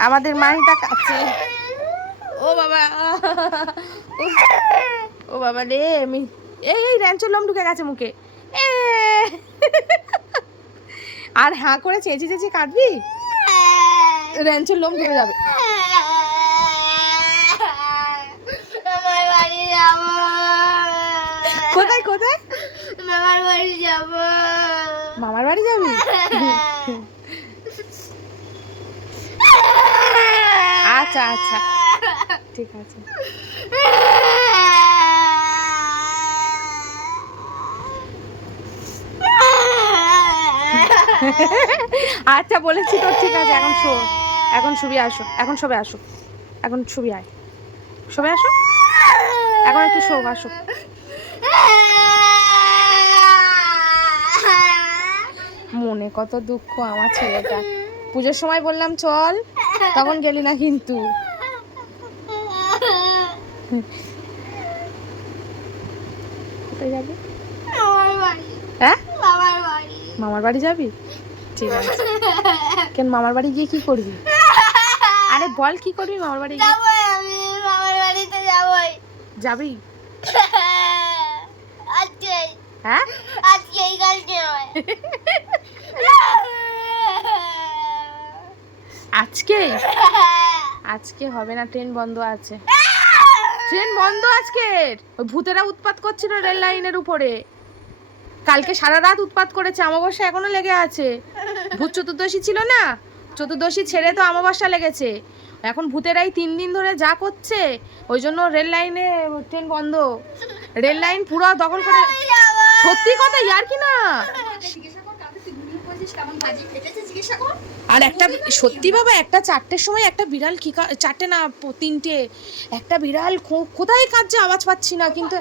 আমাদের মানিটা কাছে। ও বাবা। ও বাবা রে আমি এই এই র্যাঞ্চের লোম ঢুকে গেছে মুখে। এ। আর হাঁ করে চেঁচে চেঁচে কাটবি? র্যাঞ্চের লোম ঢুকে যাবে। মামার বাড়ি যাব। কোথায় কোথায়? মামার বাড়ি যাব। মামার বাড়ি যাবি? আচ্ছা আচ্ছা। ঠিক আছে। আচ্ছা বলেছি তো, ঠিক আছে, এখন শো, এখন ছবি আসো, এখন সবে আসো, এখন ছবি আয়। সবে আসো? এখন একটু শো, আসো। মনে কত দুঃখ আমার ছেলেটা পুজোর সময় বললাম চল। তখন গেলি না কিন্তু। যাবি? মামার বাড়ি। হ্যাঁ? মামার বাড়ি। যাবি? ঠিক আছে। কেন মামার বাড়ি গিয়ে কি করবি? আরে বল কি করবি মামার বাড়ি গিয়ে? মামার বাড়িতে যাবই। যাবি? আজকে হ্যাঁ? আজকে এই কালকে আজকে? আজকে হবে না ট্রেন বন্ধ আছে। ট্রেন বন্ধ আজকে ওই ভূতেরা উৎপাত করছিল রেল লাইনের উপরে। কালকে সারা রাত উৎপাত করেছে অমাবস্যা এখনও লেগে আছে। ভূত চতুর্দশী ছিল না? চতুর্দশী ছেড়ে তো অমাবস্যা লেগেছে। এখন ভূতেরাই তিন দিন ধরে যা করছে ওই জন্য রেল লাইনে ট্রেন বন্ধ। রেল লাইন পুরো দখল করে সত্যি কথা ইয়ার কি না? আর একটা সত্যি বাবা একটা চারটের সময় একটা বিড়াল কি চারটে না তিনটে একটা বিড়াল কোথায় কাঁদছে আওয়াজ পাচ্ছি না কিন্তু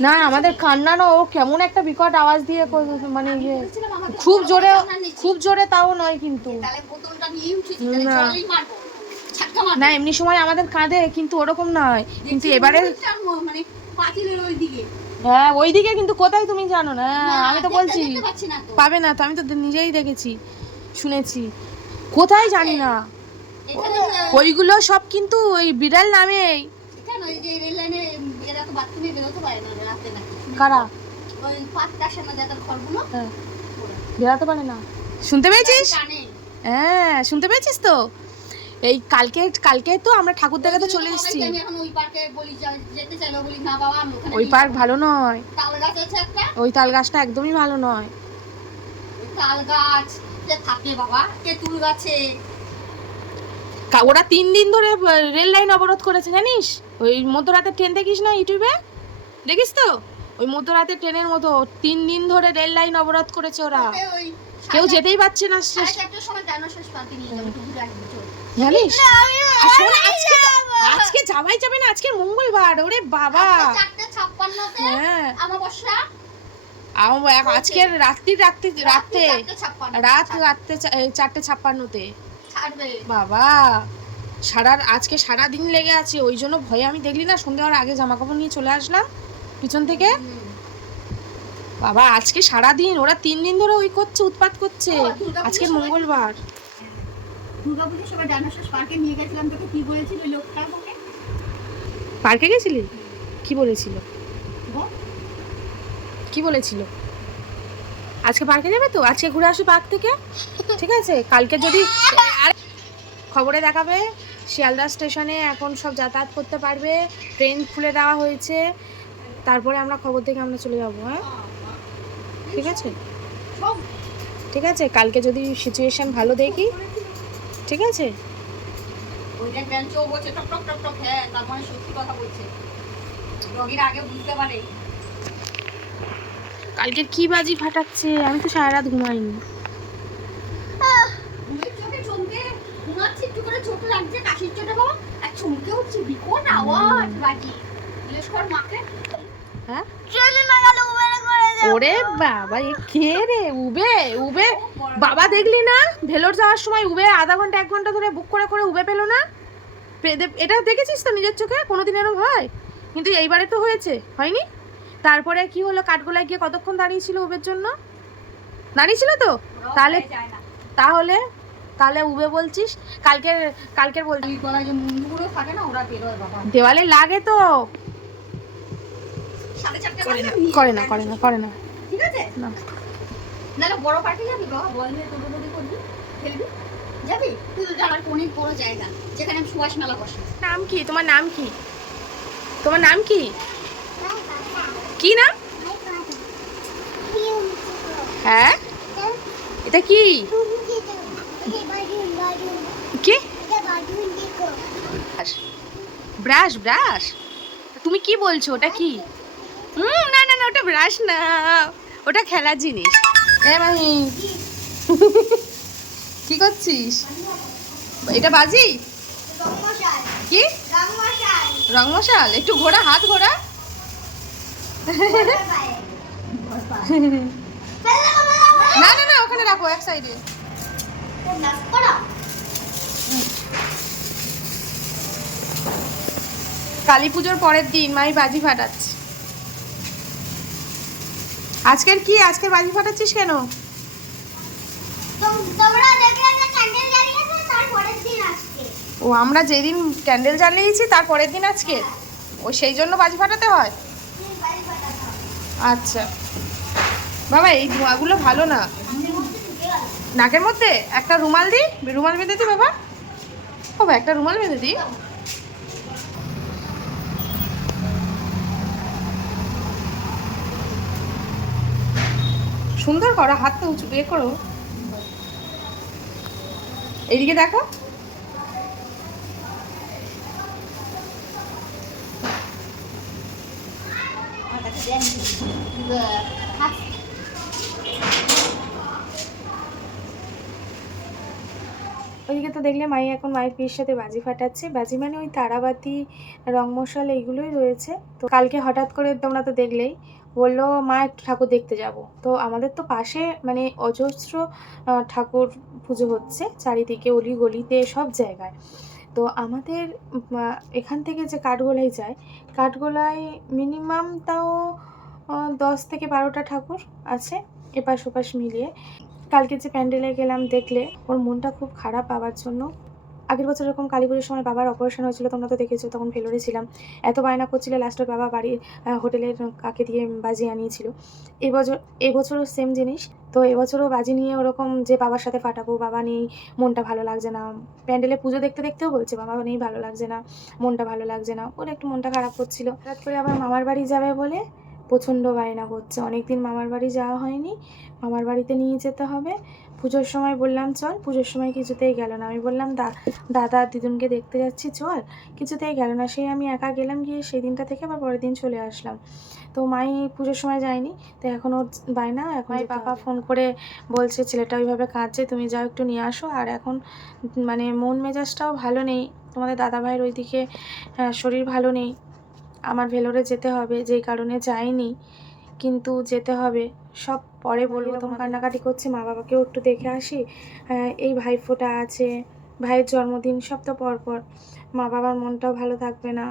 না আমাদের কান্না না ও কেমন একটা বিকট আওয়াজ দিয়ে মানে ইয়ে। খুব জোরে খুব জোরে তাও নয় কিন্তু। না। এমনি সময় আমাদের কাঁদে কিন্তু ওরকম নয়। কিন্তু এবারে মানে পাঁচিলের ওই দিকে হ্যাঁ ওইদিকে কিন্তু কোথায় তুমি জানো না? আমি তো বলছি পাবে না তো আমি তো নিজেই দেখেছি শুনেছি। কোথায় জানি না। ওইগুলো সব কিন্তু ওই বিড়াল নামেই কেন এই যে রেল লাইনে এরা তো বাথরুমে বেরোতে পারে না কারা? হ্যাঁ। বেরাতে পারে না। শুনতে পেয়েছিস? হ্যাঁ শুনতে পেয়েছিস তো? এই কালকে কালকে তো আমরা ঠাকুর দেখাতে চলে এসেছি। ওই পার্কে ভালো নয়। ওই তাল গাছটা একদমই ভালো নয়। তাল গাছ থাকে বাবা তেঁতুল গাছে। ওরা তিন দিন ধরে রেল লাইন অবরোধ করেছে জানিস? ওই মধ্যরাতে ট্রেন দেখিস না ইউটিউবে? দেখিস তো? ওই মধ্যরাতে ট্রেনের মতো তিন দিন ধরে রেল লাইন অবরোধ করেছে ওরা। কেউ যেতেই পারছে না জানিস? শোন, আজকে আজকে যাওয়াই যাবে না আজকে মঙ্গলবার ওরে বাবা। আজকে হ্যাঁ। আজকের রাত্রি রাত্রি রাতে রাত রাত্রে চারটে ছাপ্পান্নতে। বাবা সারা আজকে সারা দিন লেগে আছে ওই জন্য ভয়ে আমি দেখলি না সন্ধ্যে হওয়ার আগে জামা কাপড় নিয়ে চলে আসলাম পিছন থেকে। বাবা আজকে সারা দিন ওরা তিন দিন ধরে ওই করছে উৎপাত করছে। আজকে মঙ্গলবার। দুর্গাপুজোর সময় ডাইনোসর পার্কে নিয়ে গেছিলাম তোকে কি বলেছিল লোকটা তোকে পার্কে গেছিলি? কি বলেছিল? বল। কি বলেছিল? আজকে পার্কে যাবে তো? আজকে ঘুরে আসো পার্ক থেকে? ঠিক আছে? কালকে যদি খবরে দেখাবে শিয়ালদা স্টেশনে এখন সব যাতায়াত করতে পারবে ট্রেন খুলে দেওয়া হয়েছে তারপরে আমরা খবর থেকে আমরা চলে যাব হ্যাঁ? ঠিক আছে? ঠিক আছে? কালকে যদি সিচুয়েশন ভালো দেখি ঠিক আছে? কালকে কি বাজি ফাটাচ্ছে? আমি তো সারা রাত ঘুমাইনি ঘুমাচ্ছি একটু করে চোখ লাগছে কাশির চোটে বাবা। আর চমকে উঠছি বিকট আওয়াজ বাজি। জিজ্ঞেস কর মাকে হ্যাঁ? ট্রেনে ওরে বাবা এ কে রে? উবে উবে বাবা দেখলি না? ভেলোর যাওয়ার সময় উবে আধা ঘণ্টা এক ঘণ্টা ধরে বুক করে করে উবে পেল না? এটা দেখেছিস তো নিজের চোখে? কোনোদিন এরকম হয়? কিন্তু এইবারে তো হয়েছে হয়নি? তারপরে কি হলো কাঠগোলায় গিয়ে কতক্ষণ দাঁড়িয়েছিল উবের জন্য? দাঁড়িয়ে ছিল তো? তাহলে তাহলে তাহলে উবে বলছিস কালকের কালকের বল এই গলায় যে মুন্ডুগুলো থাকে না ওরা বেরোয় বাবা। দেওয়ালে লাগে তো। করে না করে না করে না করে না। ঠিক আছে? না। নাহলে বড় পার্টি যাবি বাবা? বল নিয়ে তোর তোর করবি খেলবি। যাবি? তুই তো জানার অনেক বড় জায়গা যেখানে সুভাষ মেলা বসে। নাম কি? তোমার নাম কি? তোমার নাম কি? কি নাম? হ্যাঁ? এটা কি? কি? Brush brush. তুমি কি বলছো? ওটা কি? হুম, না না না, ওটা ব্রাশ না। ওটা খেলার জিনিস। এ মাহি কি করছিস? এটা বাজি? কি? রং মশাল একটু ঘোরা, হাত ঘোরা। না না না, ওখানে রাখো, এক সাইডে কালী পুজোর পরের দিন মাই বাজি ফাটাচ্ছে। আজকের কি? আজকের বাজি ফাটাচ্ছিস কেন? ও আমরা যেদিন ক্যান্ডেল জ্বালিয়েছি তার পরের দিন আজকে? ও সেই জন্য বাজি ফাটাতে হয়। আচ্ছা। বাবা এই ধোঁয়াগুলো ভালো না। নাকের মধ্যে? একটা রুমাল দি। রুমাল বেঁধে দি বাবা। বাবা একটা রুমাল বেঁধে দি। সুন্দর করো হাতটা উঁচু বিয়ে করো। এইদিকে দেখো। আমার কাছে দেন হাত ওইদিকে তো দেখলে মাই এখন মায়ের পিয়ের সাথে বাজি ফাটাচ্ছে। বাজি মানে ওই তারাবাতি, রং মশাল এইগুলোই রয়েছে। তো কালকে হঠাৎ করে তোমরা তো দেখলেই বলল, মা, একটু ঠাকুর দেখতে যাব। তো আমাদের তো পাশে মানে অজস্র ঠাকুর পুজো হচ্ছে, চারিদিকে অলি গলিতে সব জায়গায়। তো আমাদের এখান থেকে যে কাঠগোলায় যায়, কাঠগোলায় মিনিমাম তাও দশ থেকে বারোটা ঠাকুর আছে, এপাশ ওপাশ মিলিয়ে। কালকে যে প্যান্ডেলে গেলাম দেখলে, ওর মনটা খুব খারাপ পাওয়ার জন্য। আগের বছর এরকম কালী পুজোর সময় বাবার অপারেশন হয়েছিল, তোমরা তো দেখেছ, তখন ভেলোরে ছিলাম। এত বায়না করছিল লাস্টের বাবা বাড়ি হোটেলের কাকে দিয়ে বাজি আনিয়েছিল। এবছর, এবছরও সেম জিনিস। তো এবছরও বাজি নিয়ে ওরকম যে বাবার সাথে ফাটাবো, বাবা নেই, মনটা ভালো লাগছে না। প্যান্ডেলে পুজো দেখতে দেখতেও বলছে বাবা নেই, ভালো লাগছে না, মনটা ভালো লাগছে না। ওর একটু মনটা খারাপ করছিল। হঠাৎ করে আবার মামার বাড়ি যাবে বলে প্রচণ্ড বায়না করছে। অনেকদিন মামার বাড়ি যাওয়া হয়নি মামার বাড়িতে নিয়ে যেতে হবে। পুজোর সময় বললাম চল পুজোর সময় কিছুতেই গেল না। আমি বললাম দা দাদা দিদুনকে দেখতে যাচ্ছি চল। কিছুতেই গেল না। সেই আমি একা গেলাম গিয়ে সেই দিনটা থেকে আবার পরের দিন চলে আসলাম। তো মাই পুজোর সময় যায়নি তো এখন ওর বায়না এখন পাপা ফোন করে বলছে ছেলেটা ওইভাবে কাঁদছে তুমি যাও একটু নিয়ে আসো। আর এখন মানে মন মেজাজটাও ভালো নেই। তোমাদের দাদা ভাইয়ের ওইদিকে শরীর ভালো নেই। আমার ভেলোরে যেতে হবে যেই কারণে যাইনি কিন্তু যেতে হবে। সব পরে বলব তোমার কান্নাকাটি করছে মা বাবাকেও একটু দেখে আসি। আহ, এই ভাইফোঁটা আছে ভাইয়ের জন্মদিন সব তো পরপর মা বাবার মনটাও ভালো থাকবে না।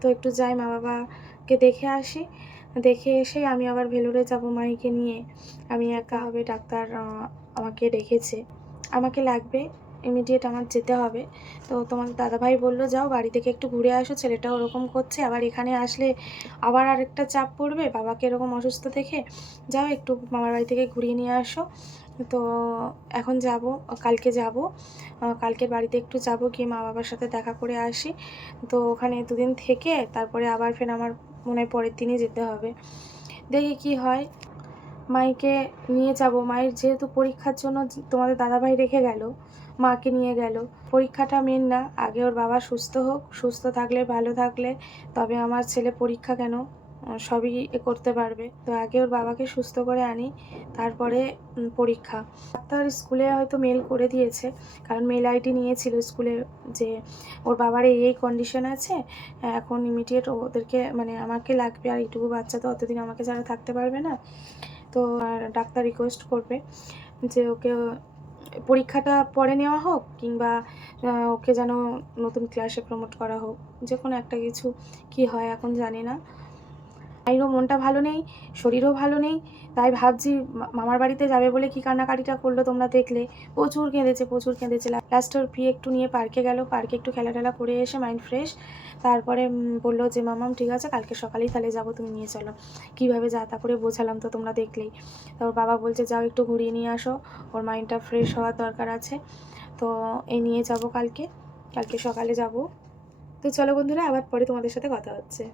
তো একটু যাই মা বাবাকে দেখে আসি। দেখে এসে আমি আবার ভেলোরে যাব মাইকে নিয়ে। আমি একা হবে ডাক্তার আমাকে রেখেছে আমাকে লাগবে ইমিডিয়েট আমার যেতে হবে। তো তোমার দাদাভাই বলল, যাও বাড়ি থেকে একটু ঘুরে আসো, ছেলেটা ওরকম করছে, আবার এখানে আসলে আবার আরেকটা চাপ পড়বে, বাবাকে এরকম অসুস্থ দেখে যাও, একটু মামার বাড়ি থেকে ঘুরিয়ে নিয়ে আসো। তো এখন যাব, কালকে যাব কালকে বাড়িতে একটু যাব, গিয়ে মা বাবার সাথে দেখা করে আসি। তো ওখানে দুদিন থেকে তারপরে আবার ফের আমার মনে হয় পরের দিনই যেতে হবে। দেখি কি হয়। মাইকে নিয়ে যাব, মায়ের যেহেতু পরীক্ষার জন্য তোমাদের দাদাভাই রেখে গেল মাকে নিয়ে গেল। পরীক্ষাটা মেন না, আগে ওর বাবা সুস্থ হোক, সুস্থ থাকলে, ভালো থাকলে, তবে আমার ছেলে পরীক্ষা কেন? সবই করতে পারবে। তো আগে ওর বাবাকে সুস্থ করে আনি, তারপরে পরীক্ষা। ডাক্তার স্কুলে হয়তো মেল করে দিয়েছে, কারণ মেল আইডি নিয়েছিল স্কুলে যে ওর বাবার এই এই কন্ডিশন আছে, এখন ইমিডিয়েট ওদেরকে মানে আমাকে লাগবে, আর এইটুকু বাচ্চা তো অতদিন আমাকে যারা থাকতে পারবে না। তো ডাক্তার রিকোয়েস্ট করবে যে ওকে পরীক্ষাটা পরে নেওয়া হোক কিংবা ওকে যেন নতুন ক্লাসে প্রমোট করা হোক, যে কোনো একটা কিছু কি হয় এখন জানি না। মায়েরও মনটা ভালো নেই, শরীরও ভালো নেই, তাই ভাবছি মামার বাড়িতে যাবে বলে কি কান্নাকাটিটা করল তোমরা দেখলে। প্রচুর কেঁদেছে প্রচুর কেঁদেছে। লাস্ট ওর প্রিয় একটু নিয়ে পার্কে গেল পার্কে একটু খেলা টেলা করে এসে মাইন্ড ফ্রেশ তারপরে বলল যে, মামাম, ঠিক আছে, কালকে সকালেই তাহলে যাব, তুমি নিয়ে চলো। কীভাবে যা তা করে বোঝালাম তো তোমরা দেখলেই। তো ওর বাবা বলছে, যাও, একটু ঘুরিয়ে নিয়ে আসো, ওর মাইন্ডটা ফ্রেশ হওয়ার দরকার আছে। তো এই নিয়ে যাব কালকে কালকে সকালে যাব। তো চলো বন্ধুরা, আবার পরে তোমাদের সাথে কথা হচ্ছে।